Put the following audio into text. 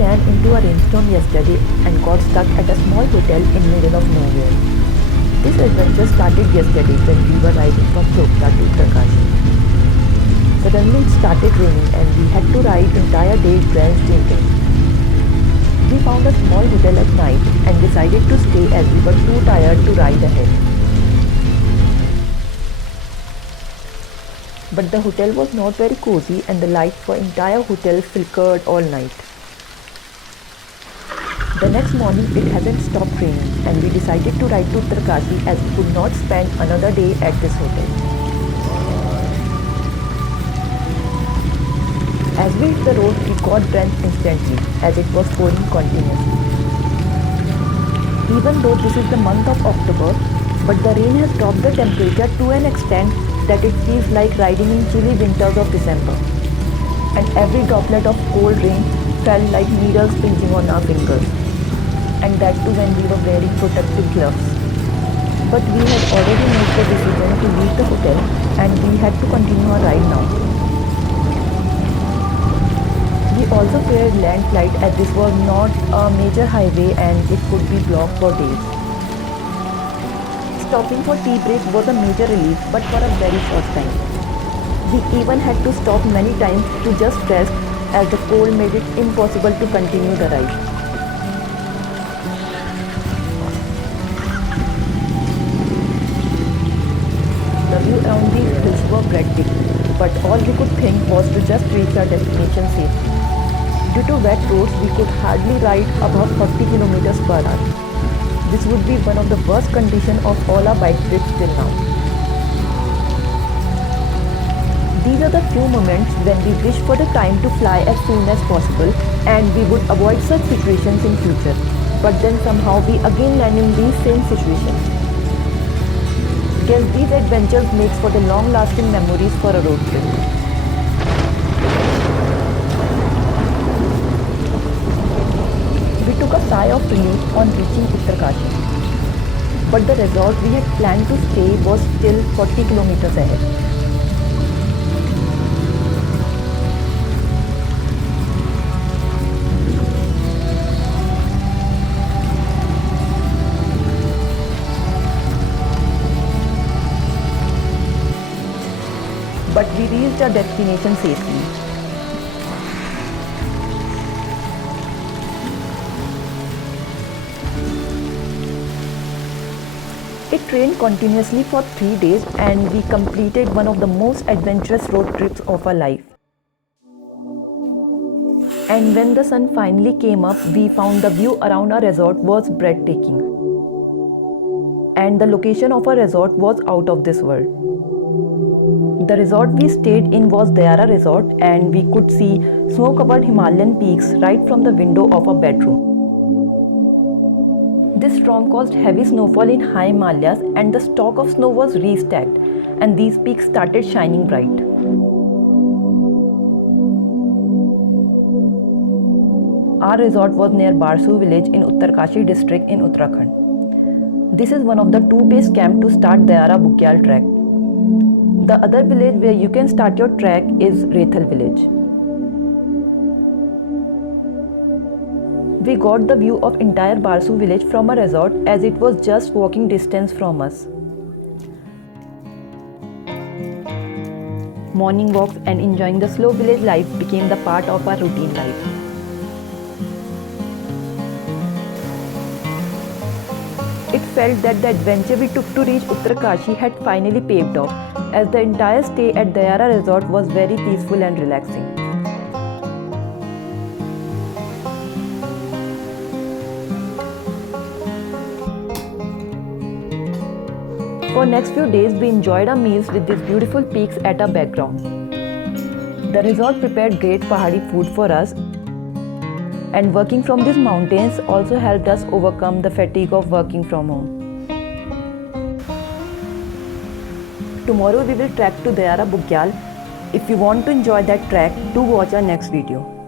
ran into a rainstorm yesterday and got stuck at a small hotel in middle of nowhere. This adventure started yesterday when we were riding from Chopra to Uttarkashi. Suddenly it started raining and we had to ride entire day drenched in rain. We found a small hotel at night and decided to stay as we were too tired to ride ahead. But the hotel was not very cozy and the lights for entire hotel flickered all night. The next morning it hasn't stopped raining and we decided to ride to Uttarkashi as we could not spend another day at this hotel. As we hit the road, we got drenched instantly as it was pouring continuously. Even though this is the month of October, but the rain has dropped the temperature to an extent that it feels like riding in chilly winters of December. And every droplet of cold rain felt like needles pinching on our fingers. And that too when we were wearing protective gloves. But we had already made the decision to leave the hotel and we had to continue our ride now. We also feared landslide as this was not a major highway and it could be blocked for days. Stopping for tea break was a major relief but for a very short time. We even had to stop many times to just rest as the cold made it impossible to continue the ride. The view around these hills were breathtaking, but all we could think was to just reach our destination safely. Due to wet roads, we could hardly ride above 40 km per hour. This would be one of the worst conditions of all our bike trips till now. These are the few moments when we wish for the time to fly as soon as possible and we would avoid such situations in future. But then somehow we again land in these same situations. Guess these adventures makes for the long-lasting memories for a road trip. We took a sigh of relief on reaching Uttarkashi. But the resort we had planned to stay was still 40 kilometers ahead. But we reached our destination safely. It rained continuously for 3 days and we completed one of the most adventurous road trips of our life. And when the sun finally came up, we found the view around our resort was breathtaking. And the location of our resort was out of this world. The resort we stayed in was Dayara Resort and we could see snow-covered Himalayan peaks right from the window of our bedroom. This storm caused heavy snowfall in high Himalayas and the stock of snow was restacked and these peaks started shining bright. Our resort was near Barsu village in Uttarkashi district in Uttarakhand. This is one of the 2 base camps to start Dayara Bugyal trek. The other village where you can start your trek is Rethal village. We got the view of entire Barsu village from a resort as it was just walking distance from us. Morning walks and enjoying the slow village life became the part of our routine life. It felt that the adventure we took to reach Uttarkashi had finally paid off, as the entire stay at Dayara Resort was very peaceful and relaxing. For next few days, we enjoyed our meals with these beautiful peaks at our background. The resort prepared great Pahadi food for us, and working from these mountains also helped us overcome the fatigue of working from home. Tomorrow we will trek to Dayara Bugyal. If you want to enjoy that trek, do watch our next video.